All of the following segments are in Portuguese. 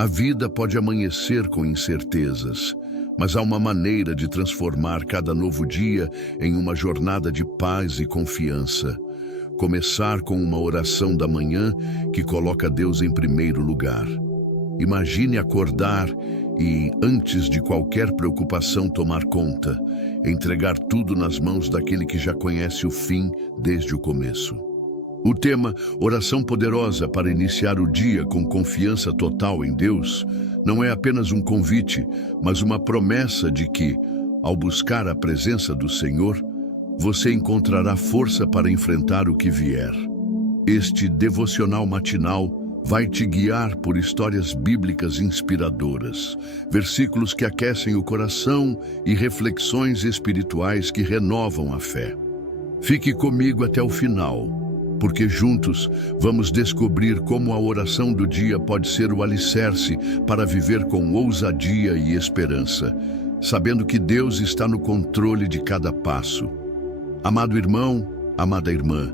A vida pode amanhecer com incertezas, mas há uma maneira de transformar cada novo dia em uma jornada de paz e confiança. Começar com uma oração da manhã que coloca Deus em primeiro lugar. Imagine acordar e, antes de qualquer preocupação tomar conta, entregar tudo nas mãos daquele que já conhece o fim desde o começo. O tema Oração Poderosa para iniciar o dia com confiança total em Deus não é apenas um convite, mas uma promessa de que, ao buscar a presença do Senhor, você encontrará força para enfrentar o que vier. Este devocional matinal vai te guiar por histórias bíblicas inspiradoras, versículos que aquecem o coração e reflexões espirituais que renovam a fé. Fique comigo até o final, porque juntos vamos descobrir como a oração do dia pode ser o alicerce para viver com ousadia e esperança, sabendo que Deus está no controle de cada passo. Amado irmão, amada irmã,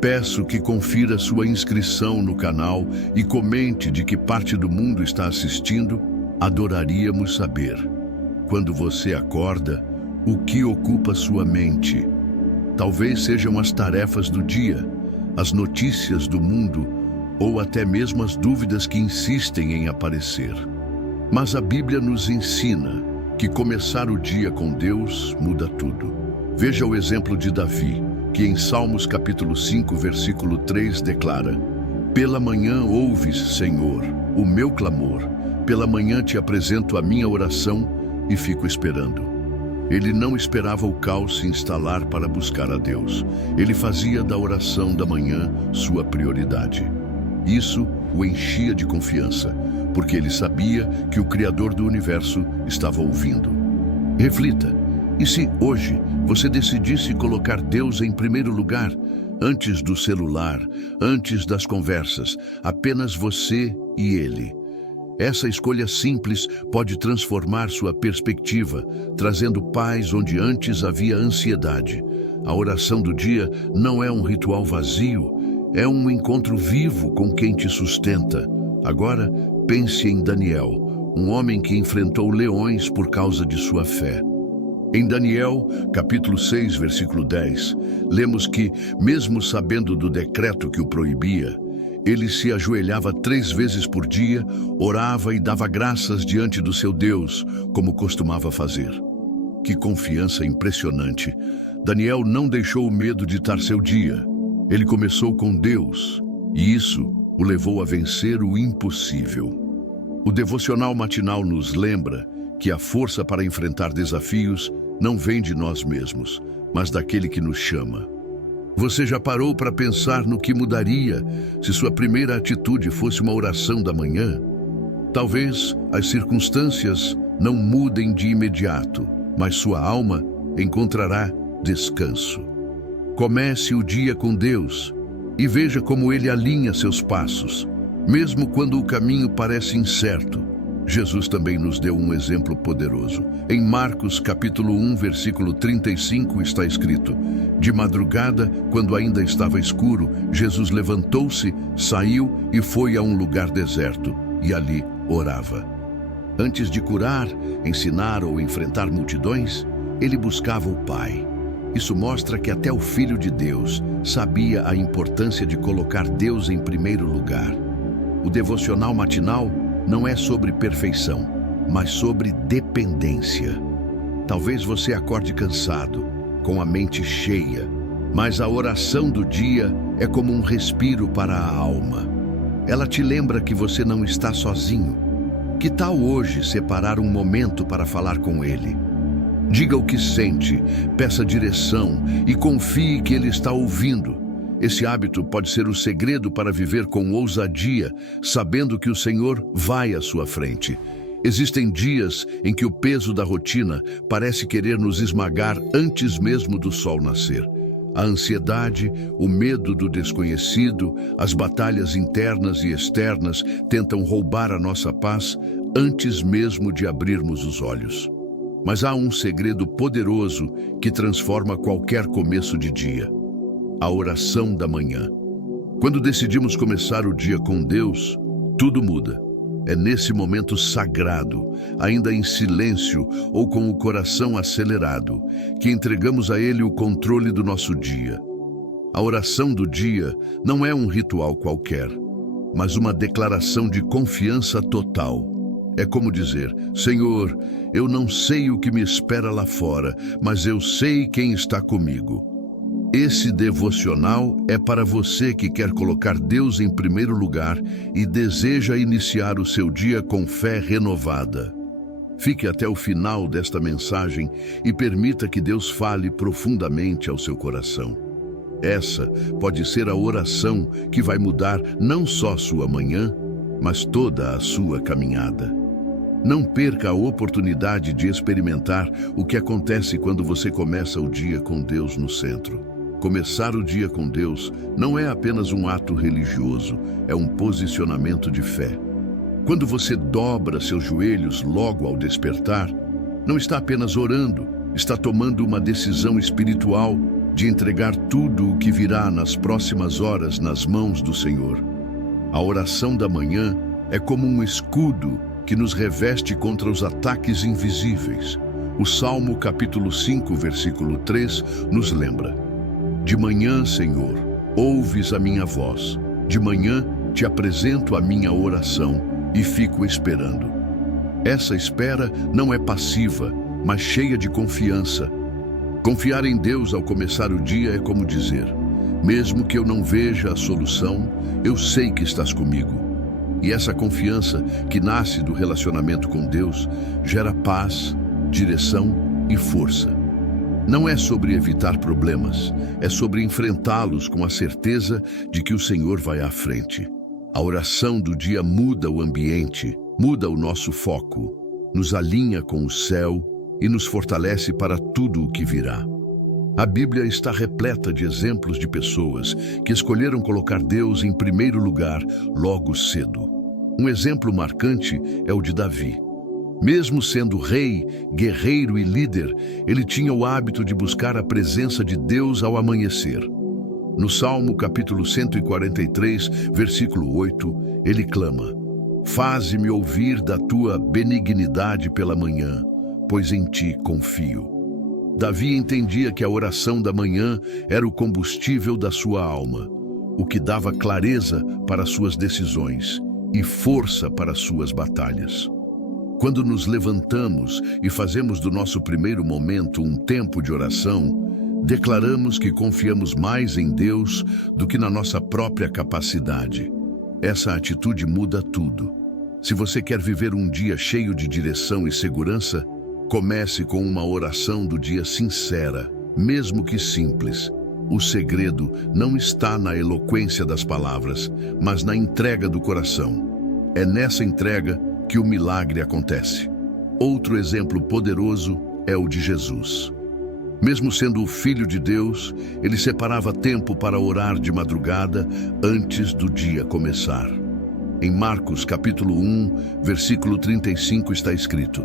peço que confira sua inscrição no canal e comente de que parte do mundo está assistindo. Adoraríamos saber. Quando você acorda, o que ocupa sua mente? Talvez sejam as tarefas do dia, as notícias do mundo ou até mesmo as dúvidas que insistem em aparecer. Mas a Bíblia nos ensina que começar o dia com Deus muda tudo. Veja o exemplo de Davi, que em Salmos capítulo 5, versículo 3 declara: Pela manhã ouves, Senhor, o meu clamor, pela manhã te apresento a minha oração e fico esperando. Ele não esperava o caos se instalar para buscar a Deus. Ele fazia da oração da manhã sua prioridade. Isso o enchia de confiança, porque ele sabia que o Criador do universo estava ouvindo. Reflita. E se hoje você decidisse colocar Deus em primeiro lugar, antes do celular, antes das conversas, apenas você e Ele? Essa escolha simples pode transformar sua perspectiva, trazendo paz onde antes havia ansiedade. A oração do dia não é um ritual vazio, é um encontro vivo com quem te sustenta. Agora, pense em Daniel, um homem que enfrentou leões por causa de sua fé. Em Daniel, capítulo 6, versículo 10, lemos que, mesmo sabendo do decreto que o proibia, ele se ajoelhava 3 vezes por dia, orava e dava graças diante do seu Deus, como costumava fazer. Que confiança impressionante! Daniel não deixou o medo ditar seu dia. Ele começou com Deus, e isso o levou a vencer o impossível. O devocional matinal nos lembra que a força para enfrentar desafios não vem de nós mesmos, mas daquele que nos chama. Você já parou para pensar no que mudaria se sua primeira atitude fosse uma oração da manhã? Talvez as circunstâncias não mudem de imediato, mas sua alma encontrará descanso. Comece o dia com Deus e veja como Ele alinha seus passos, mesmo quando o caminho parece incerto. Jesus também nos deu um exemplo poderoso. Em Marcos capítulo 1, versículo 35 está escrito: De madrugada, quando ainda estava escuro, Jesus levantou-se, saiu e foi a um lugar deserto, e ali orava. Antes de curar, ensinar ou enfrentar multidões, ele buscava o Pai. Isso mostra que até o Filho de Deus sabia a importância de colocar Deus em primeiro lugar. O devocional matinal não é sobre perfeição, mas sobre dependência. Talvez você acorde cansado, com a mente cheia, mas a oração do dia é como um respiro para a alma. Ela te lembra que você não está sozinho. Que tal hoje separar um momento para falar com Ele? Diga o que sente, peça direção e confie que Ele está ouvindo. Esse hábito pode ser o segredo para viver com ousadia, sabendo que o Senhor vai à sua frente. Existem dias em que o peso da rotina parece querer nos esmagar antes mesmo do sol nascer. A ansiedade, o medo do desconhecido, as batalhas internas e externas tentam roubar a nossa paz antes mesmo de abrirmos os olhos. Mas há um segredo poderoso que transforma qualquer começo de dia: a oração da manhã. Quando decidimos começar o dia com Deus, tudo muda. É nesse momento sagrado, ainda em silêncio ou com o coração acelerado, que entregamos a Ele o controle do nosso dia. A oração do dia não é um ritual qualquer, mas uma declaração de confiança total. É como dizer: Senhor, eu não sei o que me espera lá fora, mas eu sei quem está comigo. Esse devocional é para você que quer colocar Deus em primeiro lugar e deseja iniciar o seu dia com fé renovada. Fique até o final desta mensagem e permita que Deus fale profundamente ao seu coração. Essa pode ser a oração que vai mudar não só sua manhã, mas toda a sua caminhada. Não perca a oportunidade de experimentar o que acontece quando você começa o dia com Deus no centro. Começar o dia com Deus não é apenas um ato religioso, é um posicionamento de fé. Quando você dobra seus joelhos logo ao despertar, não está apenas orando, está tomando uma decisão espiritual de entregar tudo o que virá nas próximas horas nas mãos do Senhor. A oração da manhã é como um escudo que nos reveste contra os ataques invisíveis. O Salmo capítulo 5, versículo 3 nos lembra: De manhã, Senhor, ouves a minha voz. De manhã te apresento a minha oração e fico esperando. Essa espera não é passiva, mas cheia de confiança. Confiar em Deus ao começar o dia é como dizer: mesmo que eu não veja a solução, eu sei que estás comigo. E essa confiança que nasce do relacionamento com Deus gera paz, direção e força. Não é sobre evitar problemas, é sobre enfrentá-los com a certeza de que o Senhor vai à frente. A oração do dia muda o ambiente, muda o nosso foco, nos alinha com o céu e nos fortalece para tudo o que virá. A Bíblia está repleta de exemplos de pessoas que escolheram colocar Deus em primeiro lugar logo cedo. Um exemplo marcante é o de Davi. Mesmo sendo rei, guerreiro e líder, ele tinha o hábito de buscar a presença de Deus ao amanhecer. No Salmo capítulo 143, versículo 8, ele clama: Faze-me ouvir da tua benignidade pela manhã, pois em ti confio. Davi entendia que a oração da manhã era o combustível da sua alma, o que dava clareza para suas decisões e força para suas batalhas. Quando nos levantamos e fazemos do nosso primeiro momento um tempo de oração, declaramos que confiamos mais em Deus do que na nossa própria capacidade. Essa atitude muda tudo. Se você quer viver um dia cheio de direção e segurança, comece com uma oração do dia sincera, mesmo que simples. O segredo não está na eloquência das palavras, mas na entrega do coração. É nessa entrega que o milagre acontece. Outro exemplo poderoso é o de Jesus. Mesmo sendo o Filho de Deus, ele separava tempo para orar de madrugada antes do dia começar. Em Marcos capítulo 1, versículo 35 está escrito: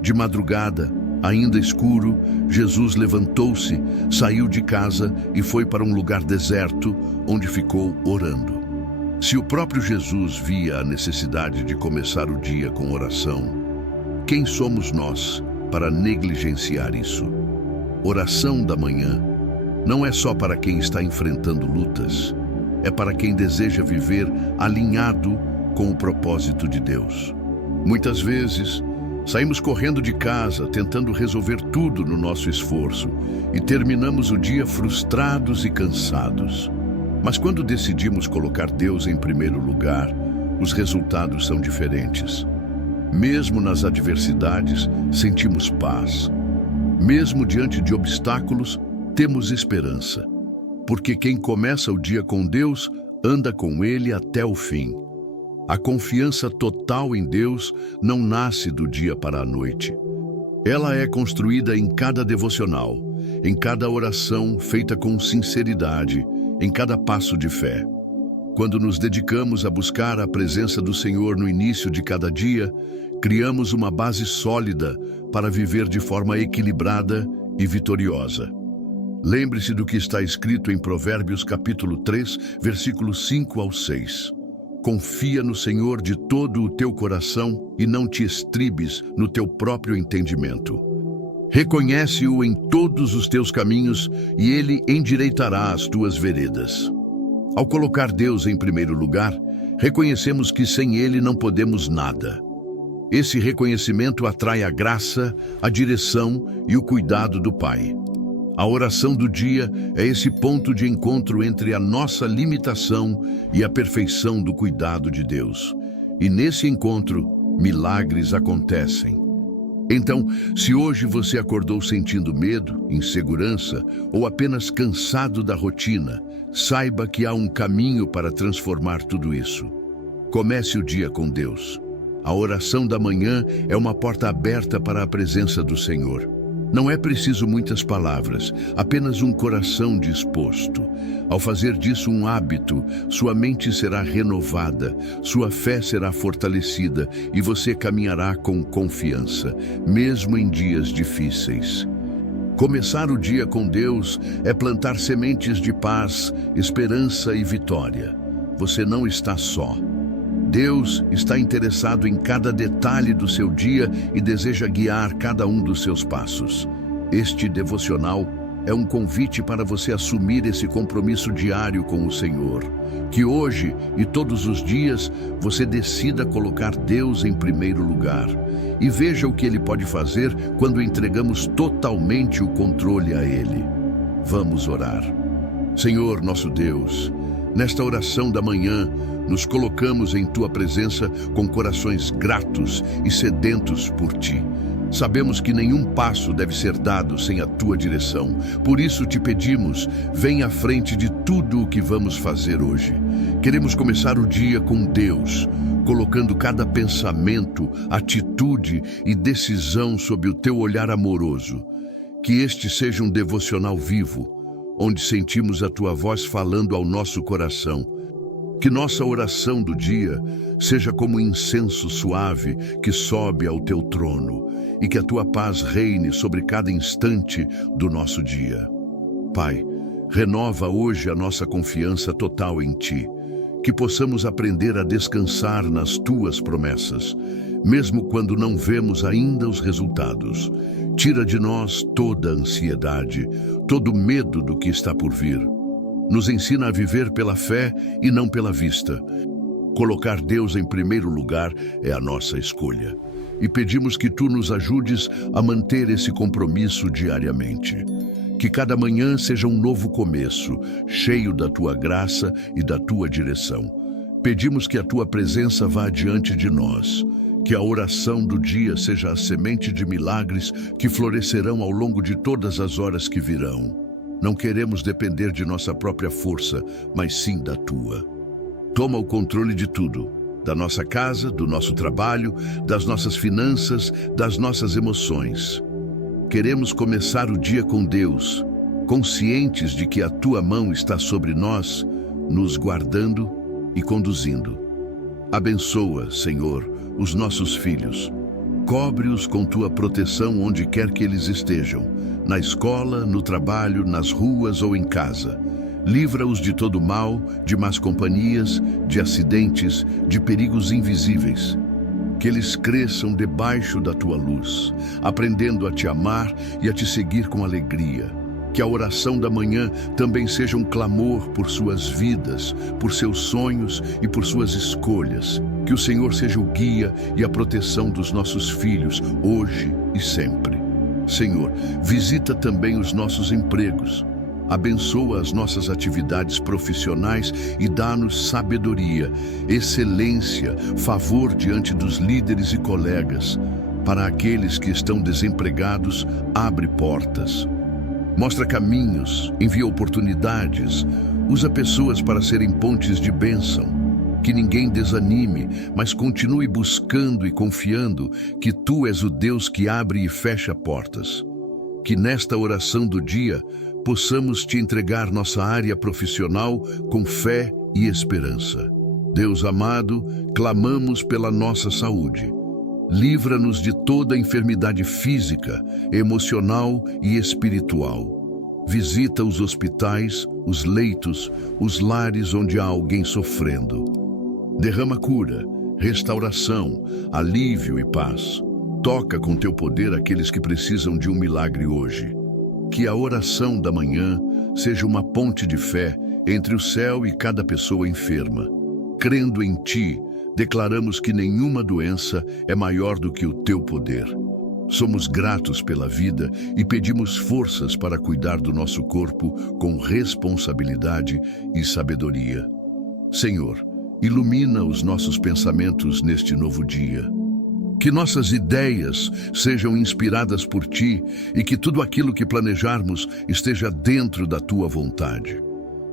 De madrugada, ainda escuro, Jesus levantou-se, saiu de casa e foi para um lugar deserto, onde ficou orando. Se o próprio Jesus via a necessidade de começar o dia com oração, quem somos nós para negligenciar isso? Oração da manhã não é só para quem está enfrentando lutas, é para quem deseja viver alinhado com o propósito de Deus. Muitas vezes, saímos correndo de casa, tentando resolver tudo no nosso esforço e terminamos o dia frustrados e cansados. Mas quando decidimos colocar Deus em primeiro lugar, os resultados são diferentes. Mesmo nas adversidades, sentimos paz. Mesmo diante de obstáculos, temos esperança. Porque quem começa o dia com Deus, anda com Ele até o fim. A confiança total em Deus não nasce do dia para a noite. Ela é construída em cada devocional, em cada oração feita com sinceridade, em cada passo de fé. Quando nos dedicamos a buscar a presença do Senhor no início de cada dia, criamos uma base sólida para viver de forma equilibrada e vitoriosa. Lembre-se do que está escrito em Provérbios capítulo 3, versículos 5 ao 6. Confia no Senhor de todo o teu coração e não te estribes no teu próprio entendimento. Reconhece-o em todos os teus caminhos e ele endireitará as tuas veredas. Ao colocar Deus em primeiro lugar, reconhecemos que sem ele não podemos nada. Esse reconhecimento atrai a graça, a direção e o cuidado do Pai. A oração do dia é esse ponto de encontro entre a nossa limitação e a perfeição do cuidado de Deus. E nesse encontro, milagres acontecem. Então, se hoje você acordou sentindo medo, insegurança ou apenas cansado da rotina, saiba que há um caminho para transformar tudo isso. Comece o dia com Deus. A oração da manhã é uma porta aberta para a presença do Senhor. Não é preciso muitas palavras, apenas um coração disposto. Ao fazer disso um hábito, sua mente será renovada, sua fé será fortalecida e você caminhará com confiança, mesmo em dias difíceis. Começar o dia com Deus é plantar sementes de paz, esperança e vitória. Você não está só. Deus está interessado em cada detalhe do seu dia e deseja guiar cada um dos seus passos. Este devocional é um convite para você assumir esse compromisso diário com o Senhor. Que hoje e todos os dias você decida colocar Deus em primeiro lugar e veja o que Ele pode fazer quando entregamos totalmente o controle a Ele. Vamos orar. Senhor, nosso Deus, nesta oração da manhã, nos colocamos em Tua presença com corações gratos e sedentos por Ti. Sabemos que nenhum passo deve ser dado sem a Tua direção. Por isso te pedimos, vem à frente de tudo o que vamos fazer hoje. Queremos começar o dia com Deus, colocando cada pensamento, atitude e decisão sob o Teu olhar amoroso. Que este seja um devocional vivo, onde sentimos a Tua voz falando ao nosso coração. Que nossa oração do dia seja como incenso suave que sobe ao Teu trono e que a Tua paz reine sobre cada instante do nosso dia. Pai, renova hoje a nossa confiança total em Ti, que possamos aprender a descansar nas Tuas promessas, mesmo quando não vemos ainda os resultados. Tira de nós toda a ansiedade, todo medo do que está por vir. Nos ensina a viver pela fé e não pela vista. Colocar Deus em primeiro lugar é a nossa escolha. E pedimos que Tu nos ajudes a manter esse compromisso diariamente. Que cada manhã seja um novo começo, cheio da Tua graça e da Tua direção. Pedimos que a Tua presença vá adiante de nós. Que a oração do dia seja a semente de milagres que florescerão ao longo de todas as horas que virão. Não queremos depender de nossa própria força, mas sim da Tua. Toma o controle de tudo, da nossa casa, do nosso trabalho, das nossas finanças, das nossas emoções. Queremos começar o dia com Deus, conscientes de que a Tua mão está sobre nós, nos guardando e conduzindo. Abençoa, Senhor, os nossos filhos. Cobre-os com Tua proteção onde quer que eles estejam, na escola, no trabalho, nas ruas ou em casa. Livra-os de todo mal, de más companhias, de acidentes, de perigos invisíveis. Que eles cresçam debaixo da Tua luz, aprendendo a Te amar e a Te seguir com alegria. Que a oração da manhã também seja um clamor por suas vidas, por seus sonhos e por suas escolhas. Que o Senhor seja o guia e a proteção dos nossos filhos, hoje e sempre. Senhor, visita também os nossos empregos. Abençoa as nossas atividades profissionais e dá-nos sabedoria, excelência, favor diante dos líderes e colegas. Para aqueles que estão desempregados, abre portas. Mostra caminhos, envia oportunidades, usa pessoas para serem pontes de bênção. Que ninguém desanime, mas continue buscando e confiando que Tu és o Deus que abre e fecha portas. Que nesta oração do dia possamos Te entregar nossa área profissional com fé e esperança. Deus amado, clamamos pela nossa saúde. Livra-nos de toda enfermidade física, emocional e espiritual. Visita os hospitais, os leitos, os lares onde há alguém sofrendo. Derrama cura, restauração, alívio e paz. Toca com teu poder aqueles que precisam de um milagre hoje. Que a oração da manhã seja uma ponte de fé entre o céu e cada pessoa enferma. Crendo em ti, declaramos que nenhuma doença é maior do que o teu poder. Somos gratos pela vida e pedimos forças para cuidar do nosso corpo com responsabilidade e sabedoria. Senhor, ilumina os nossos pensamentos neste novo dia. Que nossas ideias sejam inspiradas por ti e que tudo aquilo que planejarmos esteja dentro da tua vontade.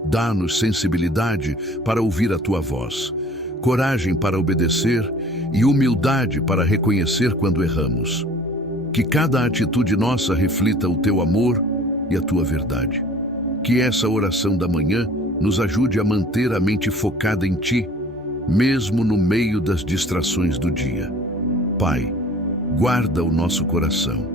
Dá-nos sensibilidade para ouvir a tua voz, coragem para obedecer e humildade para reconhecer quando erramos. Que cada atitude nossa reflita o teu amor e a tua verdade. Que essa oração da manhã nos ajude a manter a mente focada em ti, mesmo no meio das distrações do dia. Pai, guarda o nosso coração.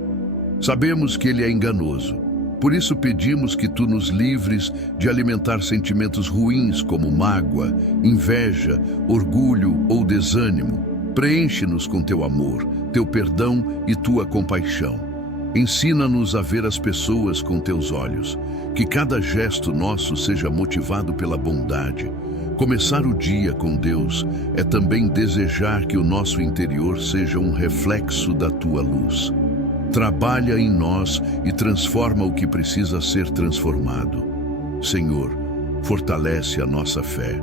Sabemos que ele é enganoso, por isso pedimos que tu nos livres de alimentar sentimentos ruins como mágoa, inveja, orgulho ou desânimo. Preenche-nos com teu amor, teu perdão e tua compaixão. Ensina-nos a ver as pessoas com teus olhos, que cada gesto nosso seja motivado pela bondade. Começar o dia com Deus é também desejar que o nosso interior seja um reflexo da tua luz. Trabalha em nós e transforma o que precisa ser transformado. Senhor, fortalece a nossa fé.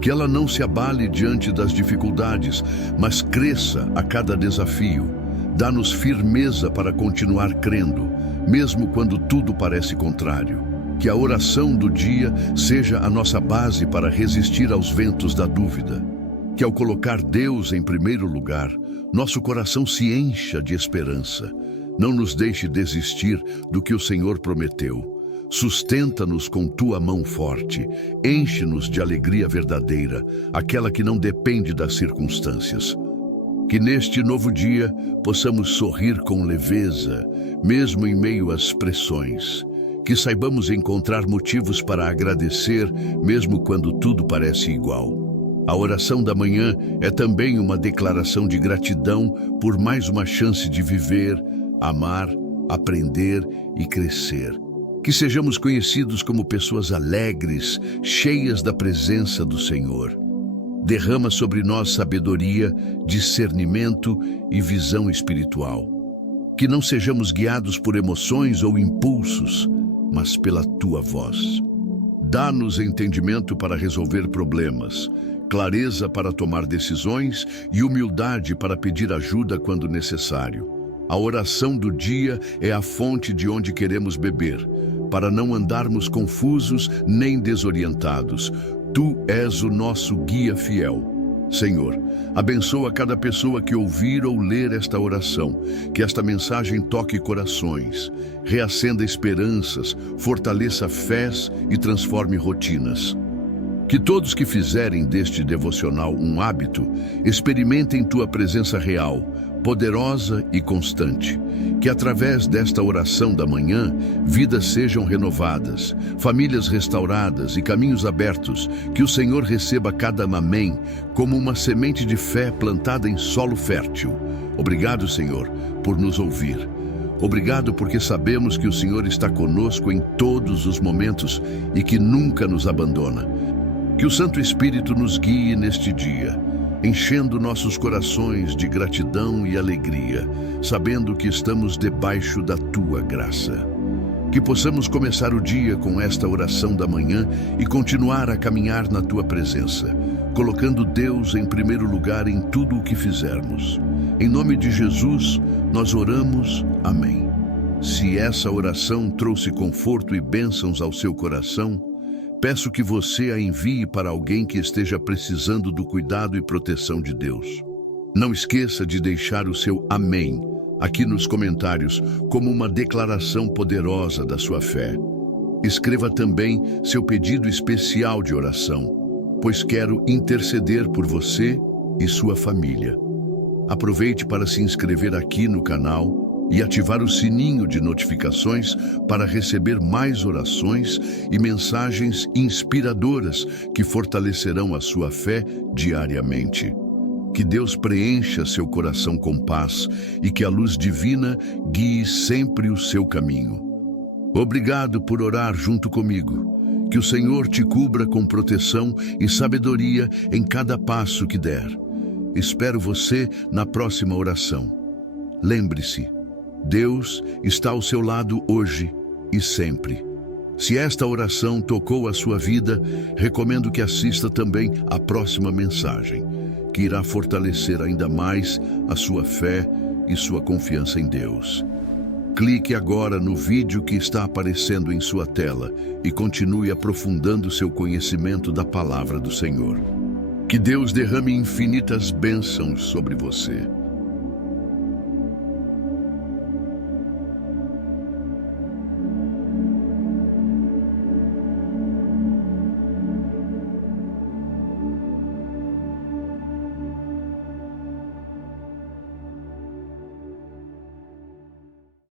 Que ela não se abale diante das dificuldades, mas cresça a cada desafio. Dá-nos firmeza para continuar crendo, mesmo quando tudo parece contrário. Que a oração do dia seja a nossa base para resistir aos ventos da dúvida. Que ao colocar Deus em primeiro lugar, nosso coração se encha de esperança. Não nos deixe desistir do que o Senhor prometeu. Sustenta-nos com tua mão forte, enche-nos de alegria verdadeira, aquela que não depende das circunstâncias. Que neste novo dia possamos sorrir com leveza, mesmo em meio às pressões. Que saibamos encontrar motivos para agradecer, mesmo quando tudo parece igual. A oração da manhã é também uma declaração de gratidão por mais uma chance de viver, amar, aprender e crescer. Que sejamos conhecidos como pessoas alegres, cheias da presença do Senhor. Derrama sobre nós sabedoria, discernimento e visão espiritual. Que não sejamos guiados por emoções ou impulsos, mas pela tua voz. Dá-nos entendimento para resolver problemas, clareza para tomar decisões e humildade para pedir ajuda quando necessário. A oração do dia é a fonte de onde queremos beber, para não andarmos confusos nem desorientados. Tu és o nosso guia fiel. Senhor, abençoa cada pessoa que ouvir ou ler esta oração, que esta mensagem toque corações, reacenda esperanças, fortaleça fés e transforme rotinas. Que todos que fizerem deste devocional um hábito, experimentem tua presença real, poderosa e constante. Que através desta oração da manhã, vidas sejam renovadas, famílias restauradas e caminhos abertos. Que o Senhor receba cada amém como uma semente de fé plantada em solo fértil. Obrigado, Senhor, por nos ouvir. Obrigado porque sabemos que o Senhor está conosco em todos os momentos e que nunca nos abandona. Que o Santo Espírito nos guie neste dia, enchendo nossos corações de gratidão e alegria, sabendo que estamos debaixo da tua graça. Que possamos começar o dia com esta oração da manhã e continuar a caminhar na tua presença, colocando Deus em primeiro lugar em tudo o que fizermos. Em nome de Jesus, nós oramos. Amém. Se essa oração trouxe conforto e bênçãos ao seu coração, peço que você a envie para alguém que esteja precisando do cuidado e proteção de Deus. Não esqueça de deixar o seu amém aqui nos comentários como uma declaração poderosa da sua fé. Escreva também seu pedido especial de oração, pois quero interceder por você e sua família. Aproveite para se inscrever aqui no canal, e ativar o sininho de notificações para receber mais orações e mensagens inspiradoras que fortalecerão a sua fé diariamente. Que Deus preencha seu coração com paz e que a luz divina guie sempre o seu caminho. Obrigado por orar junto comigo. Que o Senhor te cubra com proteção e sabedoria em cada passo que der. Espero você na próxima oração. Lembre-se, Deus está ao seu lado hoje e sempre. Se esta oração tocou a sua vida, recomendo que assista também à próxima mensagem, que irá fortalecer ainda mais a sua fé e sua confiança em Deus. Clique agora no vídeo que está aparecendo em sua tela e continue aprofundando seu conhecimento da palavra do Senhor. Que Deus derrame infinitas bênçãos sobre você.